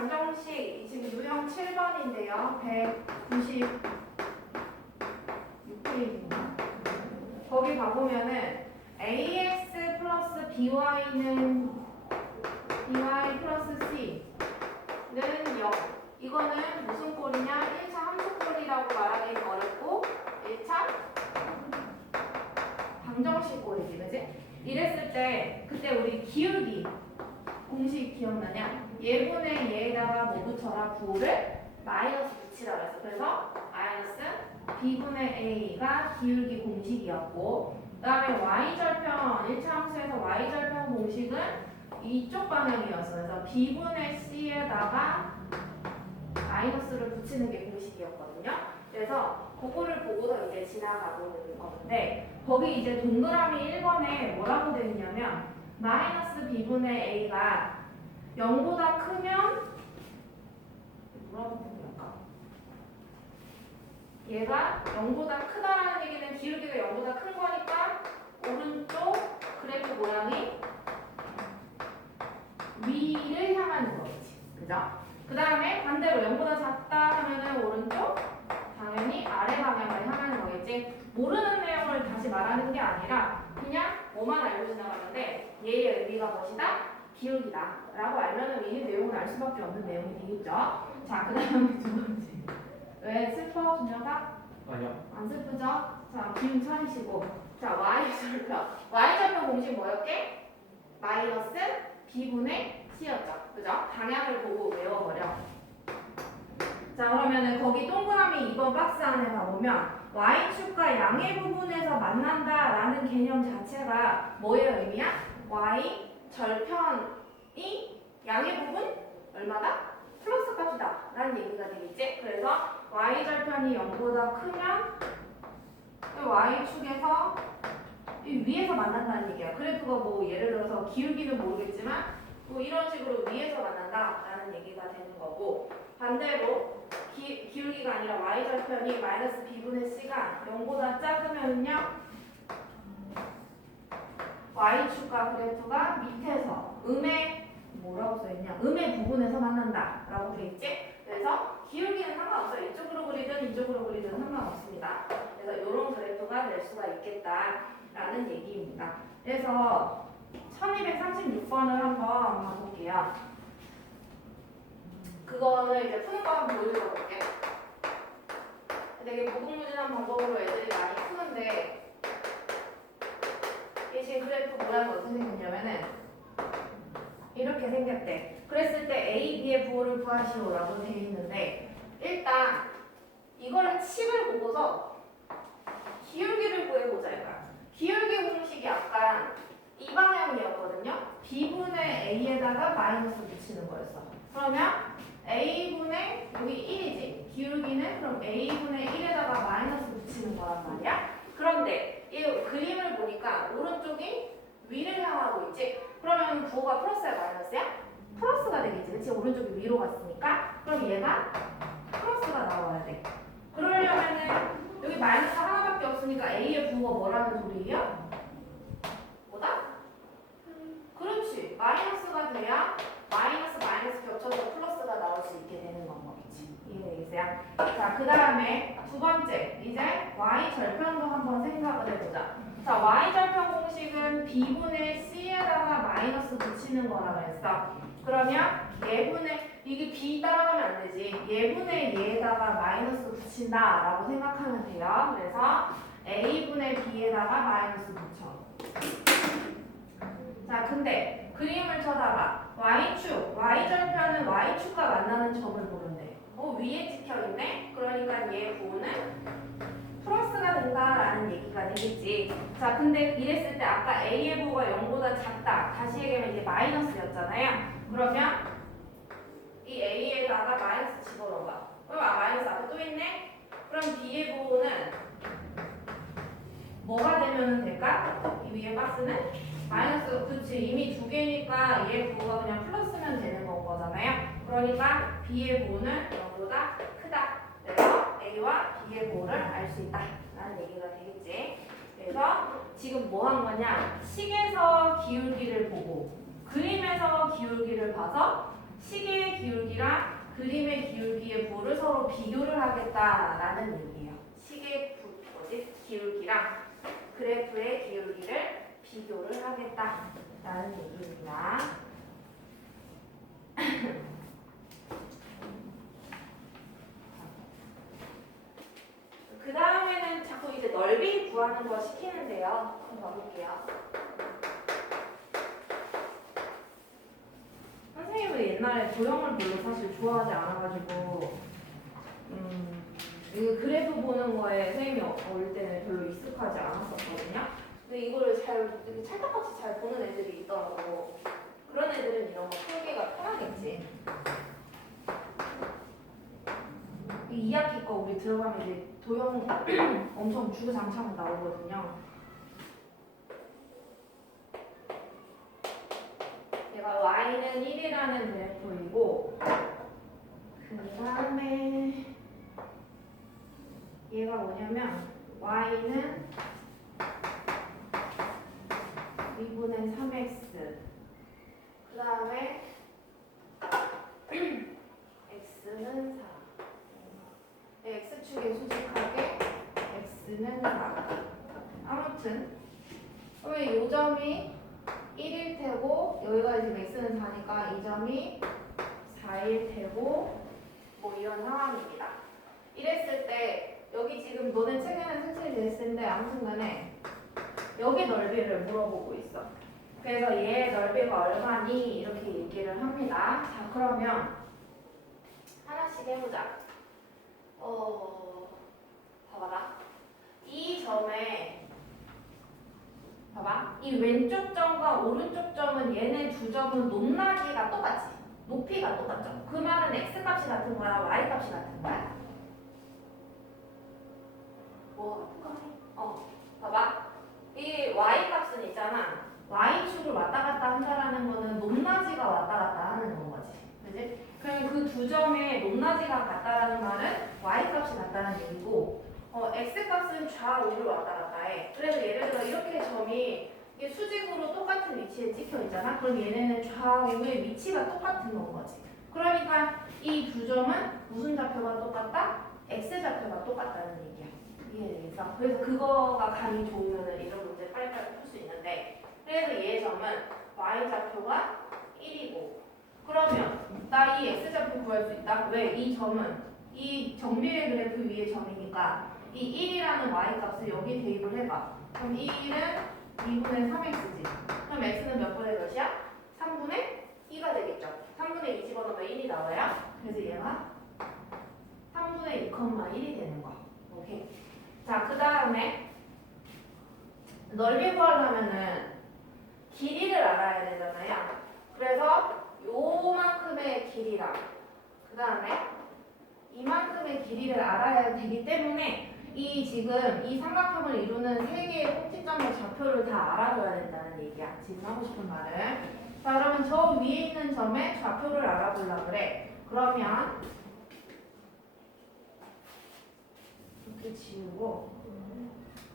방정식 지금 유형 7번인데요. 196페이지입니다. 거기 가보면은 ax 플러스 by는 by 플러스 c는 0. 이거는 무슨 꼴이냐? 1차 함수꼴이라고 말하기 어렵고 1차 방정식 꼴이지, 그지? 이랬을 때 그때 우리 기울기 공식 기억나냐? 얘분의 얘에다가 뭐 붙여라? 9를 마이너스 붙이라 그랬어. 그래서 마이너스 b분의 a가 기울기 공식이었고, 그 다음에 y절편 1차 함수에서 y절편 공식은 이쪽 방향이었어. 그래서 b분의 c에다가 마이너스를 붙이는 게 공식이었거든요. 그래서 그거를 보고서 이제 지나가고 있는 건데, 거기 이제 동그라미 1번에 뭐라고 되어 있냐면 마이너스 b분의 a가 0보다 크면 뭐라고 되는가? 얘가 0보다 크다라는 얘기는 기울기가 0보다 큰 거니까 오른쪽 그래프 모양이 위를 향하는 거겠지. 그죠? 그 다음에 반대로 0보다 작다 하면은 오른쪽 당연히 아래 방향을 향하는 거겠지. 모르는 내용을 다시 말하는 게 아니라 그냥 뭐만 알고 지나가는데 얘의 의미가 무엇이다? 기울기다 라고 알면은 이 내용을 알 수밖에 없는 내용이 되겠죠. 자, 그 다음에 두 번째. 왜 슬퍼, 준혁아? 아니요. 안 슬프죠? 자, 기운 차리시고. 자, y절편. y절편 공식 뭐였게? 마이너스 b분의 c였죠. 그죠? 방향을 보고 외워버려. 자, 그러면은 거기 동그라미 2번 박스 안에 가보면 y축과 양의 부분에서 만난다라는 개념 자체가 뭐의 의미야? y절편이 양의 부분 얼마다? 플러스 값이다 라는 얘기가 되겠지. 그래서 y절편이 0보다 크면 y축에서 위에서 만난다는 얘기야. 그래프가 뭐 예를 들어서 기울기는 모르겠지만 뭐 이런 식으로 위에서 만난다 라는 얘기가 되는 거고, 반대로 기울기가 아니라 y절편이 마이너스 b분의 c가 0보다 작으면요 y축과 그래프가 밑에서 음의 뭐라고 써있냐? 음의 부분에서 만난다 라고 되어있지? 그래서 기울기는 상관없어요. 이쪽으로 그리든 이쪽으로 그리든 상관없습니다. 그래서 이런 그래프가 될 수가 있겠다 라는 얘기입니다. 그래서 1236번을 한번 봐볼게요. 그거는 이제 푸는 거 한번 보여드려볼게. 되게 무궁무진한 방법으로 애들이 많이 푸는데, 이 지금 그래프 모양이 어떻게 생겼냐면은 이렇게 생겼대. 그랬을 때 A, B의 부호를 구하시오라고 되어 있는데, 일단 이거를 칙을 보고서 기울기를 구해보자 이거야. 기울기 공식이 약간 이 방향이었거든요. B분의 A에다가 마이너스 붙이는 거였어. 그러면 A분의 여기 1이지. 기울기는 그럼 A분의 1에다가 마이너스 붙이는 거란 말이야. 그런데 이 그림을 보니까 오른쪽이 위를 향하고 있지. 그러면 부호가 플러스야 마이너스야? 플러스가 되겠지. 그치? 오른쪽이 위로 갔으니까. 그럼 얘가 플러스가 나와야 돼. 그러려면은 여기 마이너스 하나밖에 없으니까 A의 부호가 뭐라는 소리예요? 뭐다? 그렇지. 마이너스가 돼야 마이너스 겹쳐서 플러스가 나올 수 있게 되는 방법이지. 이해되겠어요? 자, 그 다음에 두 번째. 이제 y절편도 한번 생각을 해보자. 자, y절편 공식은 b분의 c에다가 마이너스 붙이는 거라 그랬어. 그러면 얘분의, 이게 b 따라가면 안 되지. 얘분의 얘에다가 마이너스 붙인다 라고 생각하면 돼요. 그래서 a분의 b에다가 마이너스 붙여. 자, 근데 그림을 쳐다봐. y축, y절편은 y축과 만나는 점을 보는데 위에 찍혀있네? 그러니까 얘 부호는 플러스가 된다라는 얘기가 되겠지. 자, 근데 이랬을 때 아까 A의 부호가 0보다 작다. 다시 얘기하면 이제 마이너스였잖아요. 그러면 이 A에다가 마이너스 집어넣어봐. 그럼 마이너스 앞에 또 있네? 그럼 B의 부호는 뭐가 되면 될까? 이 위에 박스는? 마이너스, 그치. 이미 두 개니까 얘 부호가 그냥 플러스면 되는 거잖아요. 그러니까 B의 부호는 0보다 크다. 그래서 A와 B의 부호를 알 수 있다 라는 얘기가 되겠지. 그래서 지금 뭐 한 거냐? 식에서 기울기를 보고 그림에서 기울기를 봐서 시계의 기울기랑 그림의 기울기의 부호를 서로 비교를 하겠다라는 얘기예요. 시계의 기울기랑 그래프의 기울기를 비교를 하겠다라는 얘기입니다. 그 다음에는 자꾸 이제 넓이 구하는 거 시키는데요. 한번 봐볼게요. 선생님은 옛날에 도형을 별로 사실 좋아하지 않아가지고 이 그래프 보는 거에 선생님이 어릴 때는 별로 익숙하지 않았었거든요. 근데 이거를 잘 이렇게 찰떡같이 잘 보는 애들이 있더라고. 그런 애들은 이런 거 풀기가 편하겠지. 이 2학기 거 우리 들어가면 이제 도형 엄청 주구장창 나오거든요. 얘가 y는 1이라는 그래프이고 그 다음에 얘가 뭐냐면 y는 2분의 3x 그 다음에 x는 4 x축에 수직하게 x는 4 아무튼 그러면 이 점이 1일 테고 여기가 지금 x는 4니까 이 점이 4일 테고 뭐 이런 상황입니다. 이랬을 때 여기 지금 너네 책에는 색칠이 됐을 때 아무튼 간에 여기 넓이를 물어보고 있어. 그래서 얘의 넓이가 얼마니 이렇게 얘기를 합니다. 자 그러면 하나씩 해보자. 봐봐라. 이 점에 봐봐. 이 왼쪽 점과 오른쪽 점은 얘네 두 점은 높낮이가 똑같지. 높이가 똑같죠. 그 말은 x값이 같은 거야? y값이 같은 거야? 뭐 같은 거네? 봐봐. 이 y값은 있잖아. y축을 왔다 갔다 한다라는 거는 높낮이가 왔다 갔다 하는 건 거지. 그지? 그럼 그 두 점의 높낮이가 같다라는 말은 y값이 같다는 얘기고 x값은 좌우를 왔다 갔다 해. 그래서 예를 들어 이렇게 점이 이게 수직으로 똑같은 위치에 찍혀 있잖아. 그럼 얘네는 좌우의 위치가 똑같은 건 거지. 그러니까 이 두 점은 무슨 좌표가 똑같다? x좌표가 똑같다는 얘기야. 이해되겠어? 그래서 그거가 감이 좋으면 이런 문제 빨리빨리 풀 수 있는데 그래서 얘의 점은 y좌표가 1이고 그러면 나 이 x좌표 구할 수 있다? 왜? 이 점은 이 정비례 그래프 위의 점이니까 이 1이라는 y값을 여기 대입을 해봐. 그럼 1은 2분의 3x지. 그럼 x는 몇 분의 몇이야? 3분의 2가 되겠죠. 3분의 2 집어넣으면 1이 나와요. 그래서 얘가 3분의 2,1이 되는 거. 오케이. 자, 그 다음에 넓이 구하려면은 길이를 알아야 되잖아요. 그래서 요만큼의 길이랑 그 다음에 이만큼의 길이를 알아야 되기 때문에 이 지금 이 삼각형을 이루는 세 개의 꼭지점의 좌표를 다 알아둬야 된다는 얘기야. 지금 하고 싶은 말은. 자, 그러면 저 위에 있는 점의 좌표를 알아보려고 그래. 그러면 이렇게 지우고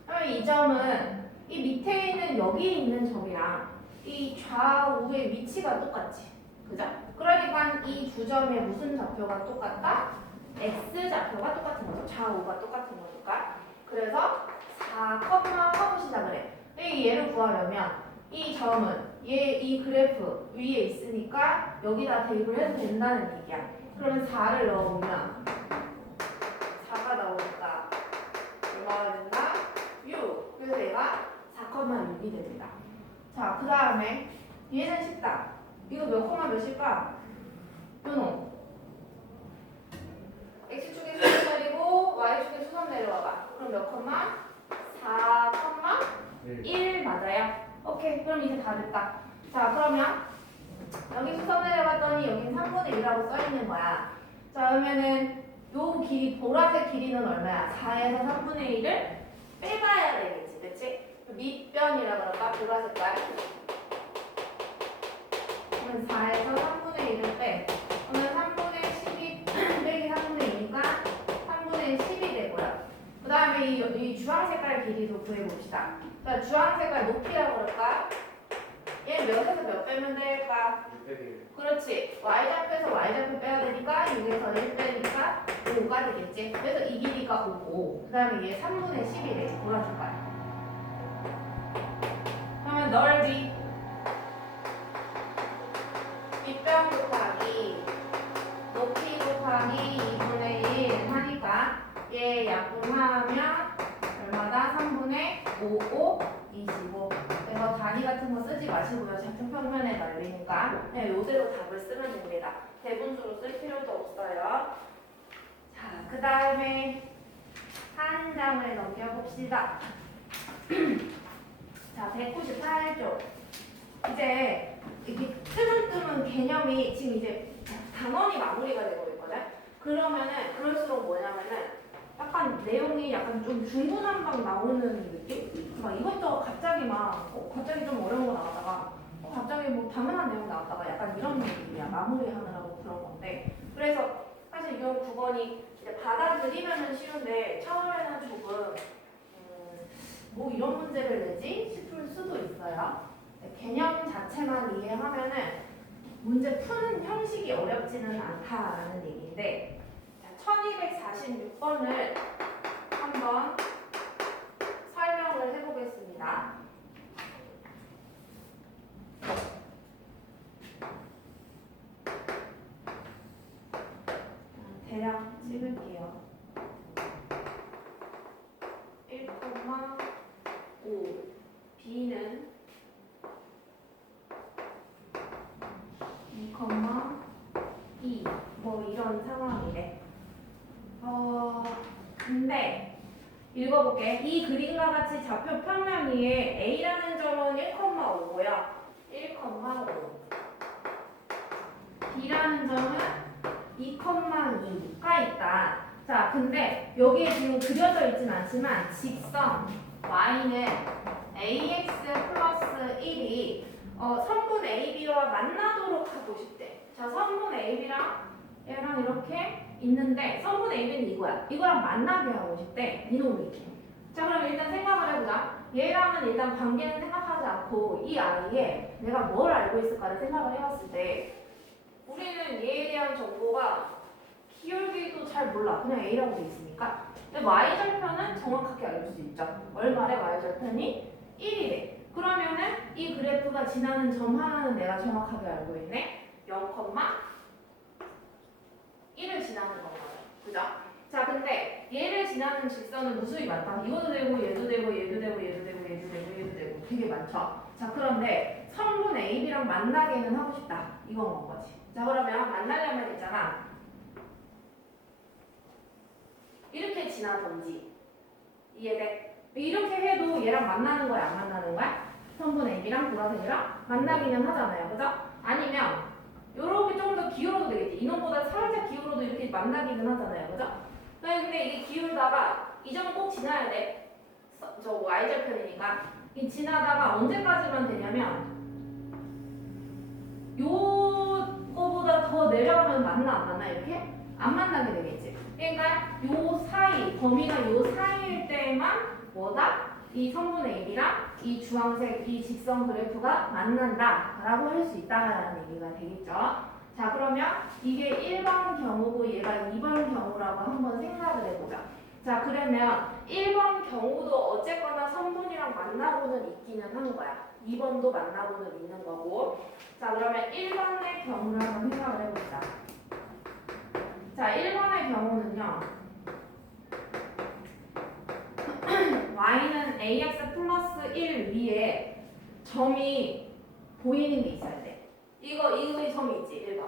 그러면 이 점은 이 밑에 있는 여기 있는 점이랑 이 좌우의 위치가 똑같지. 그죠? 그러니까 이 두 점의 무슨 좌표가 똑같다? x좌표가 똑같은 거죠. 좌우가 똑같은 거니까. 그래서 4, 하고 시작을 해. 얘를 구하려면 이 점은 이 그래프 위에 있으니까 여기다 대입을 해도 된다는 얘기야. 그러면 4를 넣어보면 4가 나오니까 얼마가 된다? 6. 그래서 얘가 4,6이 됩니다. 자, 그 다음에 얘는 쉽다. 이거 몇 콤마 몇일까? 요놈. x축에 수선 내리고 y축에 수선 내려와봐. 그럼 몇 콤마? 4,1 맞아요? 오케이. 그럼 이제 다 됐다. 자, 그러면 여기 수선 내려봤더니 여긴 3분의 1이라고 써있는 거야. 자, 그러면은 요 길이, 보라색 길이는 얼마야? 4에서 3분의 1을 빼봐야 되겠지. 그치? 밑변이라 그럴까? 보라색깔. 그러면 4에서 3분의 1을 빼. 그러면 3분의 12 빼기 3분의 2니까 3분의 10이 되고요. 그 다음에 이 주황색깔 길이도 구해봅시다. 그러니까 주황색깔 높이라고 그럴까? 얘 몇에서 몇 빼면 될까? 3분의 10이래. 골라줄 거야. 그러면 넓이 빗변 곱하기 높이 곱하기 2분의 1 하니까 얘 약분하면 얼마다? 3분의 5, 25. 이거 단위 같은 거 쓰지 마시고요. 작품 평면의 넓이니까 그냥 이대로 답을 쓰면 됩니다. 대분수로 쓸 필요도 없어요. 자, 그 다음에 한 장을 넘겨봅시다. 자, 198쪽. 이제 이게 뜨문뜨문 개념이 지금 이제 단원이 마무리가 되고 있거든. 그러면은 그럴수록 뭐냐면은 약간 내용이 약간 좀 중구난방 나오는 느낌? 막 이것저것 갑자기 갑자기 좀 어려운 거 나왔다가 갑자기 뭐 당연한 내용 나왔다가 약간 이런 느낌이야. 마무리하느라고 그런 건데. 그래서 사실 이 9번이 이제 받아들이면은 쉬운데 처음에는 조금 뭐 이런 문제를 내지 싶을 수도 있어요. 개념 자체만 이해하면은 문제 푸는 형식이 어렵지는 않다라는 얘기인데 1246번을 한번 설명을 해보겠습니다. 대략 찍을게요. 1,5 B는 2,2 뭐 이런 상황이래. 근데 읽어볼게. 이 그림과 같이 좌표 평면 위에 A라는 점은 1,5고요. 1,5. B라는 점은 2,2가 있다. 자, 근데 여기에 지금 그려져 있진 않지만 직선 Y는 AX 플러스 1이 선분 AB와 만나도록 하고 싶대. 자, 선분 AB랑 얘랑 이렇게 있는데 선분 AB는 이거야. 이거랑 만나게 하고 싶대. 이놈이. 자, 그럼 일단 생각을 해보자. 얘랑은 일단 관계는 생각하지 않고 이 아이에 내가 뭘 알고 있을까를 생각을 해봤을 때 우리는 얘에 대한 정보가 기울기도 잘 몰라. 그냥 A라고 돼 있으니까. 근데 Y절편은 정확하게 알 수 있죠. 얼마래 Y절편이? 1이래. 그러면은 이 그래프가 지나는 점 하나는 내가 정확하게 알고 있네. 0,1을 지나는 거거든. 그죠? 자, 근데 얘를 지나는 직선은 무수히 많다. 이것도 되고 얘도 되고 얘도 되고 얘도 되고 얘도 되고 얘도 되고 되게 많죠. 자, 그런데 선분 AB랑 만나게는 하고 싶다. 이건 뭔 거지. 자, 그러면 만나려면 있잖아. 이렇게 지나던지. 이해돼? 이렇게 해도 얘랑 만나는 거야, 안 만나는 거야? 선분 AB랑 보라색이랑 만나기는 하잖아요. 그죠? 아니면 요렇게 조금 더 기울어도 되겠지. 이놈보다 살짝 기울어도 이렇게 만나기는 하잖아요. 그죠? 근데 이게 기울다가 이 점은 꼭 지나야 돼. 저 Y절편이니까. 이 지나다가 언제까지만 되냐면 요거보다 더 내려가면 만나 안 만나 이렇게? 안 만나게 되겠지. 그러니까 요 사이, 범위가 요 사이일 때만 뭐다? 이 성분 AB랑 이 주황색 이 직선 그래프가 만난다 라고 할 수 있다라는 얘기가 되겠죠. 자, 그러면 이게 1번 경우고 얘가 2번 경우라고 한번 생각을 해보자. 자, 그러면 1번 경우도 어쨌거나 선분이랑 만나고는 있기는 한 거야. 2번도 만나고는 있는 거고. 자, 그러면 1번의 경우를 한번 생각을 해봅시다. 자, 1번의 경우는요. y는 ax 플러스 1 위에 점이 보이는 게 있어야 돼. 이 점이 있지, 1번.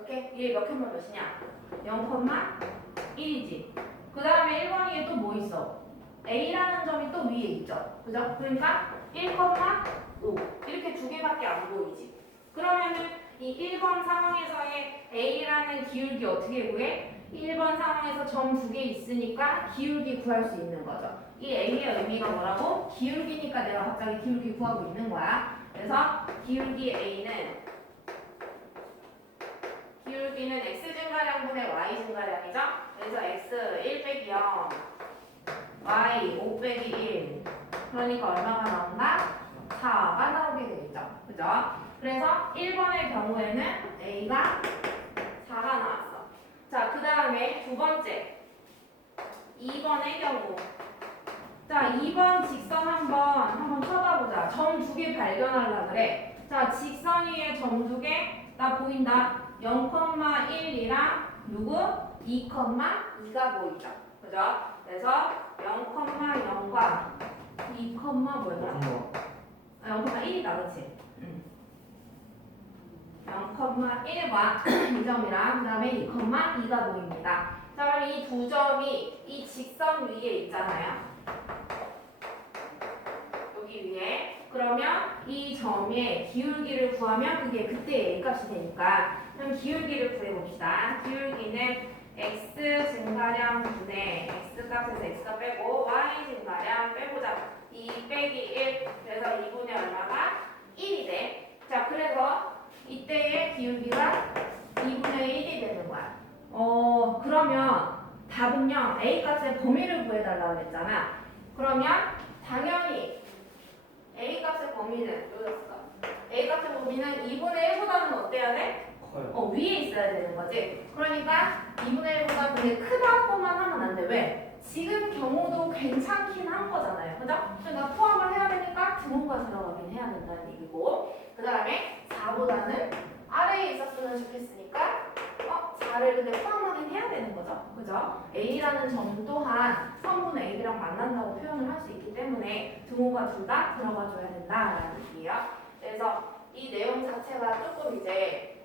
오케이? 이게 몇 콤마 몇이냐? 0,1이지. 그 다음에 1번 위에 또 뭐 있어? a라는 점이 또 위에 있죠. 그죠? 그러니까 1,5 이렇게 두 개밖에 안 보이지. 그러면은 이 1번 상황에서의 a라는 기울기 어떻게 구해? 1번 상황에서 점 두 개 있으니까 기울기 구할 수 있는 거죠. 이 a의 의미가 뭐라고? 기울기니까 내가 갑자기 기울기 구하고 있는 거야. 그래서 기울기는 x 증가량분의 y 증가량이죠. 그래서 x 1 빼기 0, y 5 빼기 1. 그러니까 얼마가 나온다? 4가 나오게 되겠죠. 그죠? 그래서 1번의 경우에는 a가 4가 나왔어. 자, 그 다음에 두 번째 2번의 경우 자, 2번 직선 한번 쳐다보자. 점 두 개 발견하려 그래. 자, 직선 위에 점 두 개, 나 보인다. 0,1이랑 누구? 2,2가 보이죠. 그죠? 그래서 0,0과 2, 뭐야? 0,1이다, 그치? 0,1과 이 점이랑 그 다음에 2,2가 보입니다. 자, 그럼 이 두 점이 이 직선 위에 있잖아요. 여기 위에. 그러면 이 점의 기울기를 구하면 그게 그때 A값이 되니까 그럼 기울기를 구해봅시다. 기울기는 x 증가량 분의 x값에서 x값 빼고 y 증가량 빼보자. 2 빼기 1 그래서 2분의 얼마가? 1이 돼. 자, 그래서 이때의 기울기가 2분의 1이 되는 거야. 그러면 답은요, A값의 범위를 구해달라고 그랬잖아. 그러면 당연히 A값의 범위는 A값의 범위는 2분의 1보다는 어때야 돼? 커요. 위에 있어야 되는 거지. 그러니까 2분의 1보다 되게 크다고만 하면 안 돼. 왜? 지금 경우도 괜찮긴 한 거잖아요. 그죠? 그러니까 포함을 해야 되니까 등호가 들어가긴 해야 된다는 얘기고. 그 다음에 4보다는 아래에 있었으면 좋겠으니까 4를 근데 포함하긴 해야 되는 거죠. 그죠? A라는 점 또한 성분 A랑 만난다고 표현을 할 수 있기 때문에 등호가 둘 다 들어가 줘야 된다라는 얘기예요. 그래서 이 내용 자체가 조금 이제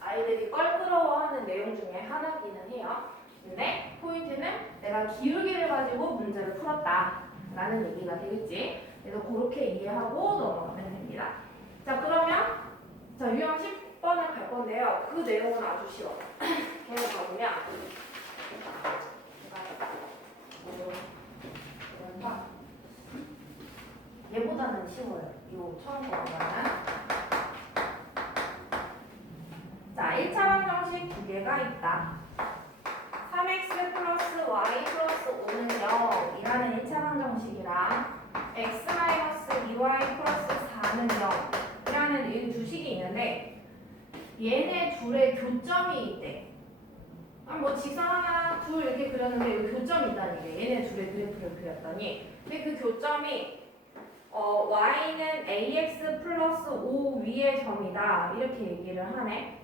아이들이 껄끄러워하는 내용 중에 하나기는 해요. 근데 포인트는 내가 기울기를 가지고 문제를 풀었다라는 얘기가 되겠지. 그래서 그렇게 이해하고 넘어가면 됩니다. 자, 그러면 자, 유형 10번을 갈 건데요. 그 내용은 아주 쉬워. 계속 가보면 얘보다는 쉬워요. 이거 처음 보는 자, 1차 방정식 두 개가 있다. 3x 플러스 y 플러스 5는 0이라는 1차 방정식이랑 x 마이너스 2y 플러스 4는 0이라는 이 두 식이 있는데 얘네 둘의 교점이 있대. 뭐 직선 하나, 둘 이렇게 그렸는데 여기 교점이 있다는 얘기야. 얘네 둘의 그래프를 그렸더니 근데 그 교점이 y는 ax 플러스 5 위의 점이다 이렇게 얘기를 하네.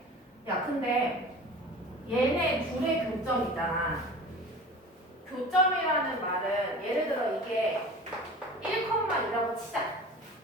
야, 근데 얘네 둘의 교점 있잖아. 교점이라는 말은 예를 들어 이게 1,2라고 치자.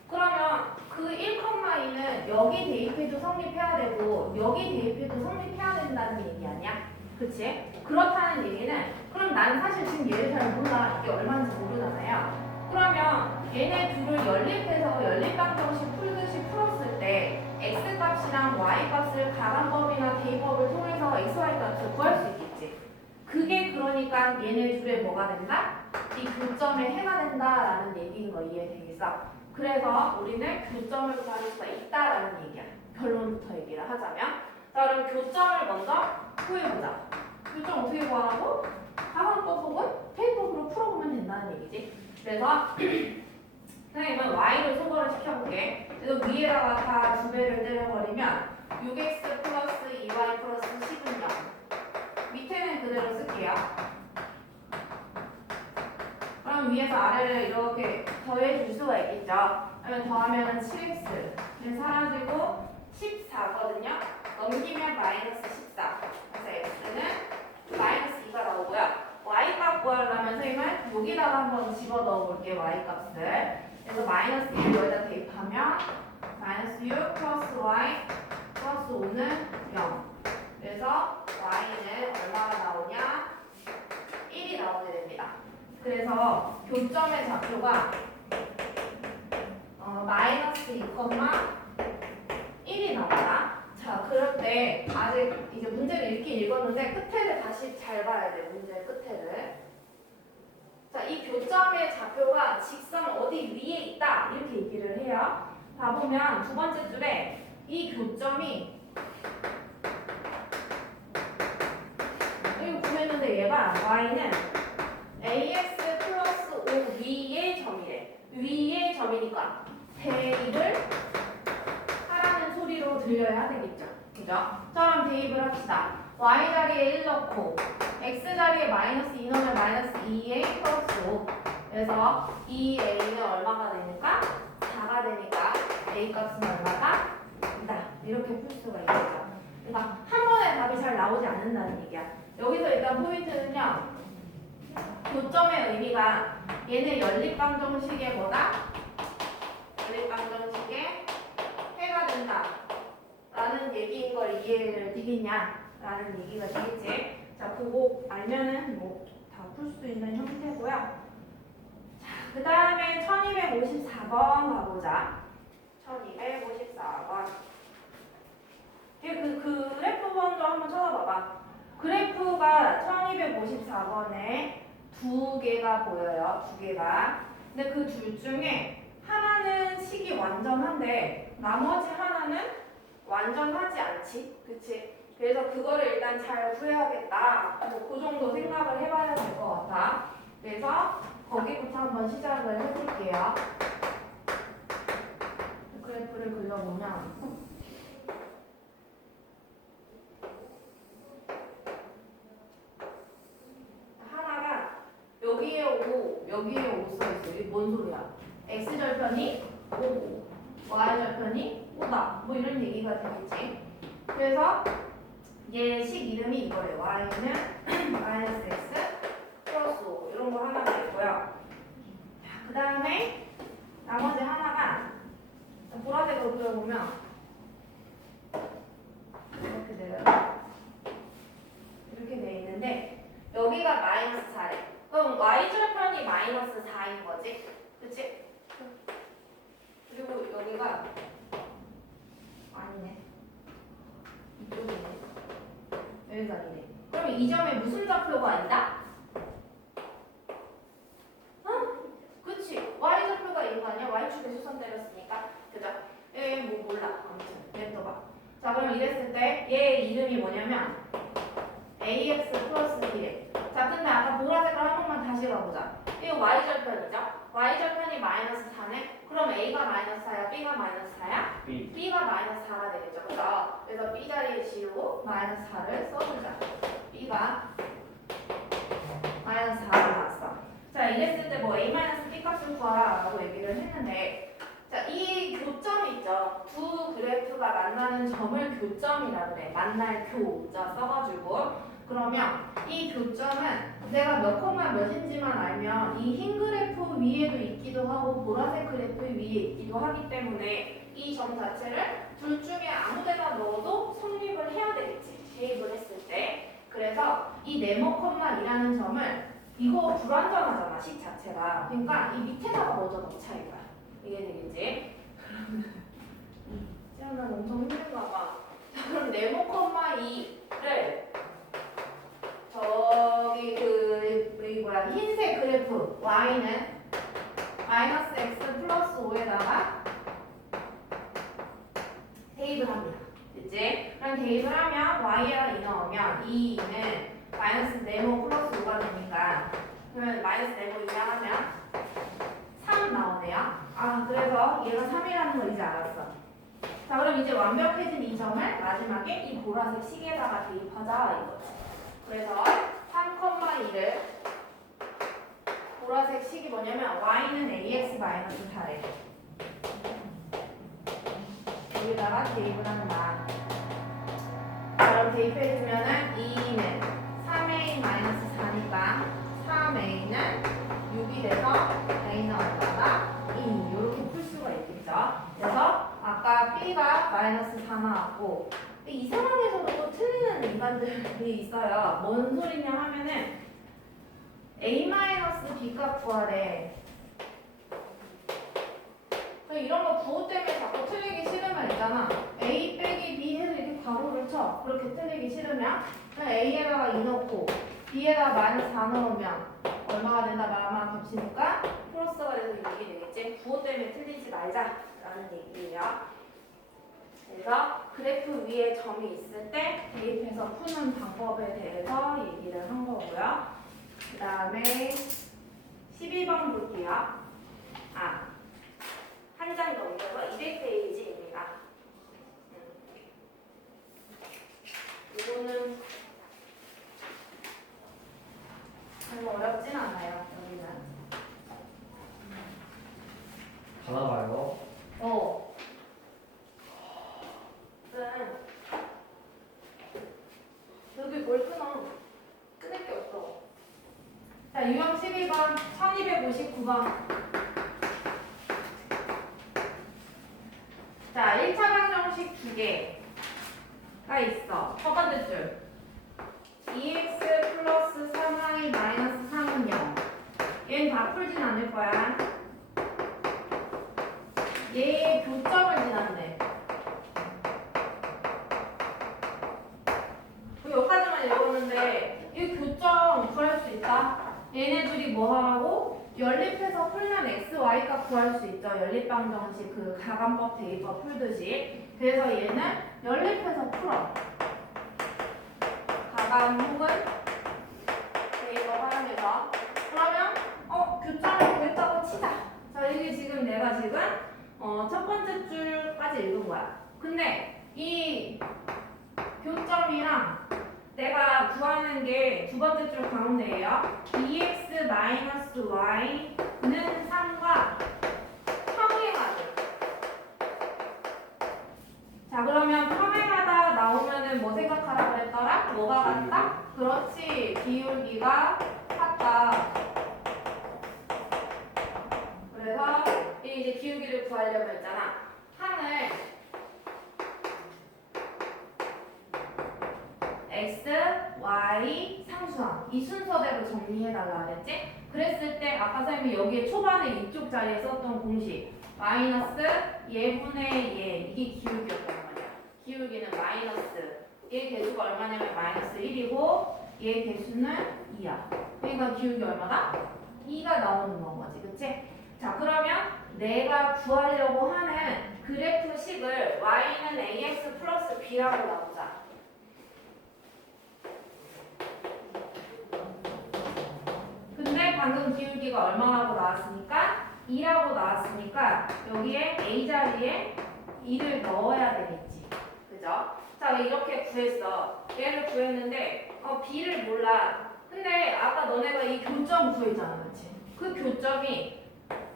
그러면 그 1,2는 여기 대입해도 성립해야 되고 여기 대입해도 성립해야 된다는 얘기 아니야? 그치? 그렇다는 얘기는 그럼 난 사실 지금 얘를 잘 몰라. 이게 얼마인지 모르잖아요. 그러면 얘네 둘을 연립해서 연립방정식 풀듯이 풀었을 때 x값이랑 y값을 가산법이나 대입법을 통해서 xy값을 구할 수 있겠지. 그게 그러니까 얘네 둘의 뭐가 된다? 이 교점에 해가 된다라는 얘기인 거 이해되겠어? 그래서 우리는 교점을 구할 수가 있다라는 얘기야. 결론부터 얘기를 하자면 자, 그럼 교점을 먼저 구해보자. 교점 어떻게 구하라고? 가산법 혹은 대입법으로 풀어보면 된다는 얘기지. 그래서 선생님은 y를 소거를 시켜볼게. 그래서 위에다가 다 두 배를 때려버리면 6x 플러스 2y 플러스 10은 0. 밑에는 그대로 쓸게요. 그럼 위에서 아래를 이렇게 더해줄 수가 있겠죠. 그러면 더하면 7x 사라지고 14거든요. 넘기면 마이너스 14. 그래서 x는 마이너스 2가 나오고요. y값 구하려면 선생님은 여기다가 한번 집어넣어 볼게요. y값을. 그래서 마이너스 2를 여기다 대입하면 마이너스 6 플러스 y 플러스 5는 0. 그래서 y는 얼마가 나오냐? 1이 나오게 됩니다. 그래서 교점의 좌표가 마이너스 2,1이 나온다. 자, 그럴 때 아직 이제 문제를 읽긴 읽었는데 끝에를 다시 잘 봐야 돼요. 문제 끝에를. 자, 이 교점의 좌표가 직선 어디 위에 있다 이렇게 얘기를 해요. 봐보면 두 번째 줄에 이 교점이 이거 구했는데 얘가 y는 ax 플러스 5 위의 점이래. 위의 점이니까 대입을 하라는 소리로 들려야 되겠죠. 그죠? 자, 그럼 대입을 합시다. y 자리에 1 넣고 x 자리에 마이너스 2 넣으면 마이너스 2a 플러스 5 그래서 이 a는 얼마가 되니까 4가 되니까 a 값은 얼마다? 2다. 이렇게 풀 수가 있겠죠. 그러니까 한 번에 답이 잘 나오지 않는다는 얘기야. 여기서 일단 포인트는요. 교점의 의미가 얘는 연립방정식의 뭐다? 연립방정식의 해가 된다 라는 얘기인 걸 이해를 되겠냐 라는 얘기가 되겠지. 자, 그거 알면은 뭐 다 풀 수 있는 형태고요. 자, 그 다음에 1254번 가보자. 1254번. 그 그래프 번도 한번 찾아봐봐. 그래프가 1254번에 두 개가 보여요. 두 개가. 근데 그 둘 중에 하나는 식이 완전한데 나머지 하나는 완전하지 않지. 그치? 그래서 그거를 일단 잘 구해야겠다. 그 정도 생각을 해봐야 될 것 같아. 그래서 거기부터 한번 시작을 해볼게요. 그래프를 그려보면 하나가 여기에 5, 여기에 5 써있어. 이게 뭔 소리야? x절편이 5고 y절편이 5다. 뭐 이런 얘기가 되겠지. 그래서 얘 식 이름이 이거래요. y는 마이너스 x 플러스 5 이런 거 하나가 있고요. 그 다음에 나머지 하나가 보라색으로 그려보면 이렇게 돼요. 이렇게 돼 있는데 여기가 마이너스 4래. 그럼 y절편이 마이너스 4인 거지? 그치? 그리고 여기가 아니네. 이쪽이네. 여기가 아니네. 그럼 이 점에 무슨 좌표가 아니다? 그치? y좌표가 있는 거 아니야? y축에 수선 때렸으니까. 그죠? 뭐 몰라. 아무튼 냅둬봐. 자, 그럼 이랬을 때 얘 이름이 뭐냐면 ax 플러스 b래. 자, 근데 아까 보라색을 한 번만 다시 가보자. 이거 y절편이죠? y절편이 마이너스 4네? 그럼 a가 마이너스 4야? b가 마이너스 4야? b가 마이너스 4가 되겠죠? 그죠? 그래서 b 자리에 지우고 마이너스 4를 써주자. b가 마이너스 4가 나왔어. 자, 이랬을 때 뭐 a-b 값을 구하라 라고 얘기를 했는데, 자, 이 교점이 있죠. 두 그래프가 만나는 점을 교점이라 그래. 만날 교자 써가지고. 그러면 이 교점은 내가 몇 콤마 몇인지만 알면 이 흰 그래프 위에도 있기도 하고 보라색 그래프 위에 있기도 하기 때문에 이 점 자체를 둘 중에 아무 데나 넣어도 성립을 해야 되겠지. 대입을 했을 때. 그래서 이 네모콤마이라는 점을 이거 불완전하잖아, 식 자체가. 그러니까 이 밑에다가 먼저 넣자 이거야. 이게 되겠지? 쟤는 엄청 힘든가 봐. 자, 그럼 네모,2를 저기 우리 흰색 그래프 y는 마이너스 x 플러스 5에다가 대입을 합니다. 됐지? 그럼 대입을 하면 y에다 2 넣으면 이 2는 마이너스 네모 플러스 5가 되니까 그러면 마이너스 네모 2 하면 3 나오네요. 그래서 얘가 3이라는 걸 이제 알았어. 자, 그럼 이제 완벽해진 이 점을 마지막에 이 보라색 식에다가 대입하자 이거지. 그래서 3,2를 보라색 식이 뭐냐면 y는 ax-4래. 여기다가 대입을 한다. 그럼 대입해주면은 2는 3a-4니까 3a는 6이 돼서 a는 얼마다? 2. 이렇게 풀 수가 있겠죠. 그래서 아까 b가 마이너스 4 나왔고 이 상황에서도 또 틀리는 인간들이 있어요. 뭔 소리냐 하면은 a-b 값 구하래. 이런 거 부호 때문에 자꾸 틀리기 싫으면 있잖아. a 빼기 b 해서 이렇게 가로를 쳐. 그렇게 틀리기 싫으면 a에다가 2 넣고 b에다가 마이너스 4 넣으면 얼마가 된다? 마마 겹치니까 플러스가 돼서 6이 되겠지. 부호 때문에 틀리지 말자라는 얘기예요. 그래서 그래프 위에 점이 있을 때 대입해서 푸는 방법에 대해서 얘기를 한 거고요. 그 다음에 12번 볼게요. 한 장 넘겨서 200페이지입니다. 이거는 별로 어렵진 않아요. 여기는. 뭘 끊어? 끊을 게 없어. 자, 유형 12번, 1259번. 자, 1차 방정식 두 개가 있어. 첫 번째 줄. 2x 플러스 3y 마이너스 3은 0. 얘는 다 풀진 않을 거야. 얘의 교점을 지났네. 여기까지만 읽었는데 이 교점 구할 수 있다. 얘네들이 뭐 하라고? 연립해서 풀면 x, y값 구할 수 있죠. 연립방정식 그 가감법, 대입법 풀듯이. 그래서 얘는 연립해서 풀어. 가감 혹은 대입법 활용해서. 그러면 교점을 구했다고 치자. 자, 이게 지금 내가 지금 첫 번째 줄까지 읽은 거야. 근데 이 교점이랑 내가 구하는 게 두 번째 줄 가운데예요. 2x 마이너스 y는 3과 평행하죠. 자, 그러면 평행하다 나오면은 뭐 생각하라 그랬더라? 뭐가 같다? 그렇지. 기울기가 같다. 그래서 이제 기울기를 구하려고 했잖아. 항을 x, y 상수항 이 순서대로 정리해달라 그랬지? 그랬을 때 아까 선생님이 여기에 초반에 이쪽 자리에 썼던 공식 마이너스 얘분의 얘 이게 기울기였단 말이야. 기울기는 마이너스 얘 개수가 얼마냐면 마이너스 1이고 얘 개수는 2야. 그러니까 기울기 얼마다? 2가 나오는 건 거지. 그치? 자, 그러면 내가 구하려고 하는 그래프 식을 y는 ax 플러스 b라고 나오자. 근데 방금 기울기가 얼마라고 나왔으니까 2라고 나왔으니까 여기에 a 자리에 2를 넣어야 되겠지. 그죠? 자, 이렇게 구했어. 얘를 구했는데 b를 몰라. 근데 아까 너네가 이 교점 구했잖아. 그치? 그 교점이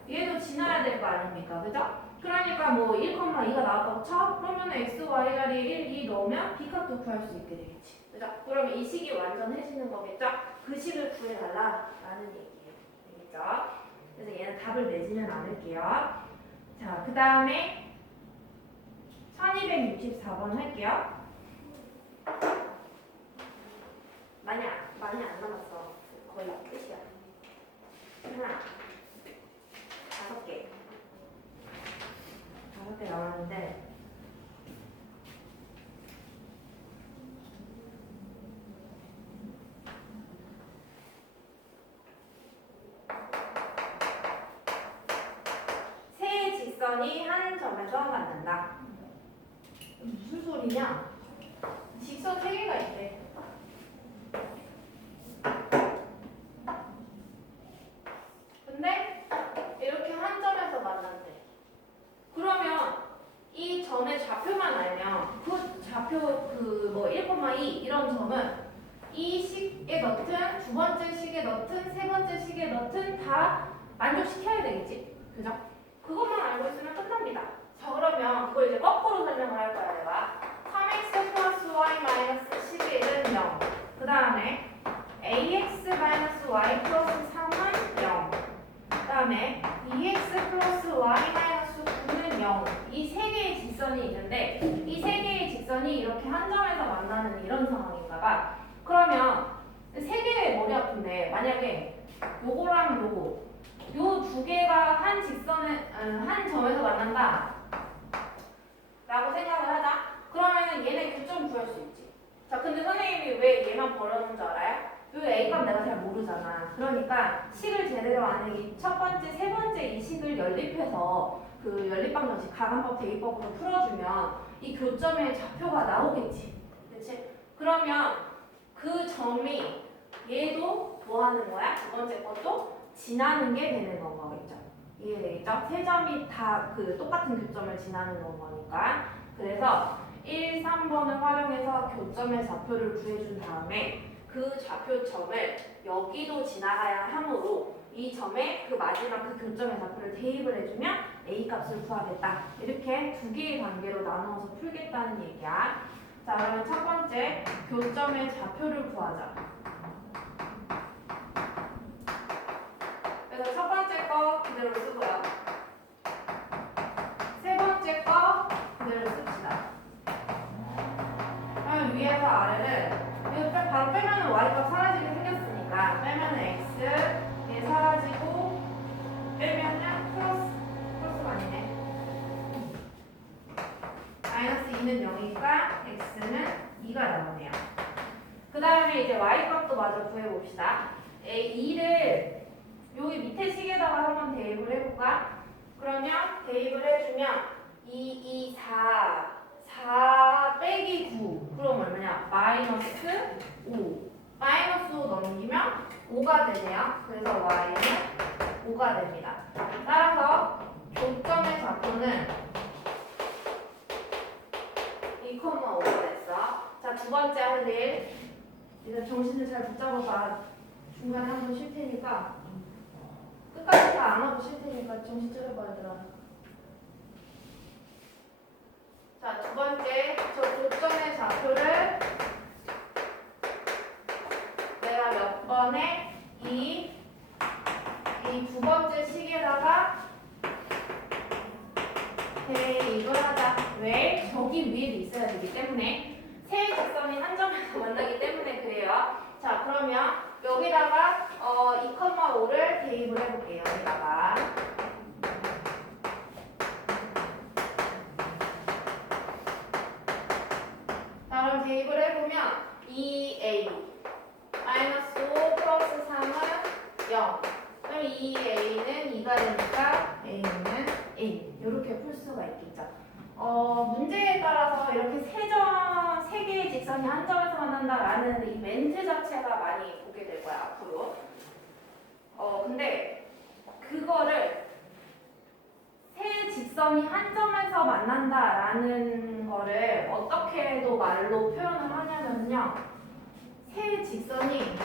얘도 지나야 될 거 아닙니까? 그죠? 그러니까 뭐 1,2가 나왔다고 쳐? 그러면 x, y 자리에 1, 2 넣으면 b값도 구할 수 있게 되겠지. 그죠? 그러면 이 식이 완전해지는 거겠죠? 그 식을 구해달라 라는 얘기예요. 알겠죠? 그래서 얘는 답을 내지는 않을게요. 자, 그 다음에 1264번 할게요. 많이 안 남았어. 거의 끝이야. 하나, 5개. 5개 나왔는데 세 직선이 한 점에서 만난다. 무슨 소리냐? 직선 3개가 있대. 근데 이렇게 한 점에서 만난대. 그러면 이 점의 좌표만 알면 그 좌표 뭐 1,2 이런 점은 이 식에 넣든 두 번째 식에 넣든 세 번째 식에 넣든 다 만족시켜야 되겠지. 그죠? 그것만 알고 있으면 끝납니다. 자, 그러면 그걸 이제 거꾸로 설명을 할 거야, 내가. 3x 플러스 y 마이너스 11은 0. 그 다음에 ax 마이너스 y 플러스 3은 0. 그 다음에 2x 플러스 y 마이너스 9는 0. 이 세 개의 직선이 있는데 이 세 개의 직선이 이렇게 한 점에서 만나는 이런 상황인가 봐. 그러면 세 개의 머리 아픈데 만약에 요거랑 요거 요 두 개가 한 직선에 한 점에서 만난다 라고 생각을 하자. 그러면 얘네 교점 구할 수 있지. 자, 근데 선생님이 왜 얘만 버려놓은 줄 알아요? 요 A값 내가 잘 모르잖아. 그러니까 식을 제대로 안 해. 첫 번째, 세 번째 이 식을 연립해서 그 연립방정식 가감법, 대입법으로 풀어주면 이 교점의 좌표가 나오겠지. 그치? 그러면 그 점이 얘도 뭐 하는 거야? 두 번째 것도 지나는 게 되는 건 거겠죠. 이해되겠죠? 세 점이 다 그 똑같은 교점을 지나는 건 거니까. 그래서 1, 3번을 활용해서 교점의 좌표를 구해준 다음에 그 좌표점을 여기도 지나가야 하므로 이 점에 그 마지막 그 교점의 좌표를 대입을 해주면 A 값을 구하겠다. 이렇게 두 개의 단계로 나누어서 풀겠다는 얘기야. 자, 그러면 첫 번째 교점의 좌표를 구하자. 그래서 첫 번째 거 그대로 쓰고요. 세 번째 거 그대로 씁시다. 그러면 위에서 아래를 이거 바로 빼면은 y값 사라지게 생겼으니까 빼면은 x 얘 사라지고 빼면은 플러스가 아니네. 마이너스 2는 0이니까 x는 2가 나오네요. 그 다음에 이제 y값도 마저 구해봅시다. 2를 여기 밑에 식에다가 한번 대입을 해볼까? 그러면 대입을 해주면 2, 4 빼기 9 그럼 얼마냐? 마이너스 5 마이너스 5 넘기면 5가 되네요. 그래서 y는 5가 됩니다. 따라서 교점의 좌표는 2,5가 됐어. 자, 두 번째 할 일. 일단 정신을 잘 붙잡아봐. 중간에 한 번 쉴 테니까 끝까지 다 안 하고 쉴 테니까 정신 차려봐 얘들아. 자, 두 번째 저 교점의 좌표를 내가 몇 번에 이 두 번째 식에다가 대입을 하자. 왜? 저기 위에 있어야 되기 때문에 세 직선이 한 점에서 만나기 때문에 그래요. 자, 그러면 여기다가 2,5를 대입을 해볼게요. 여기다가 자, 그럼 대입을 해보면 2a 마이너스 5 플러스 3은 0. 그럼 2a는 2가 되니까 a는 1. 이렇게 풀 수가 있겠죠. 문제에 따라서 이렇게 세 개의 직선이 한 점에서 만난다라는 이 멘트 자체가 많이 보게 될 거야, 앞으로. 근데 그거를 세 직선이 한 점에서 만난다라는 거를 어떻게도 말로 표현을 하냐면요. 세 직선이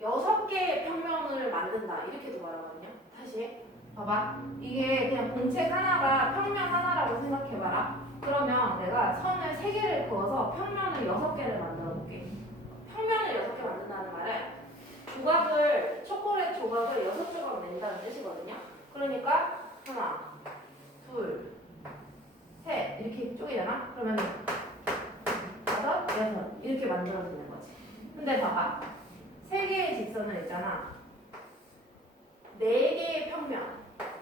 6개의 평면을 만든다. 이렇게도 말하거든요. 다시 봐봐. 이게 그냥 공책 하나가 평면 하나라고 생각해봐라. 그러면 내가 선을 3개를 그어서 평면을 6개를 만들어 볼게. 평면을 6개 만든다는 말은 초콜릿 조각을 6조각 낸다는 뜻이거든요. 그러니까 하나, 둘, 셋 이렇게 쪼개잖아. 그러면 5, 6 이렇게 만들어지는 거지. 근데 봐봐. 3개의 직선을 있잖아. 4개의 평면.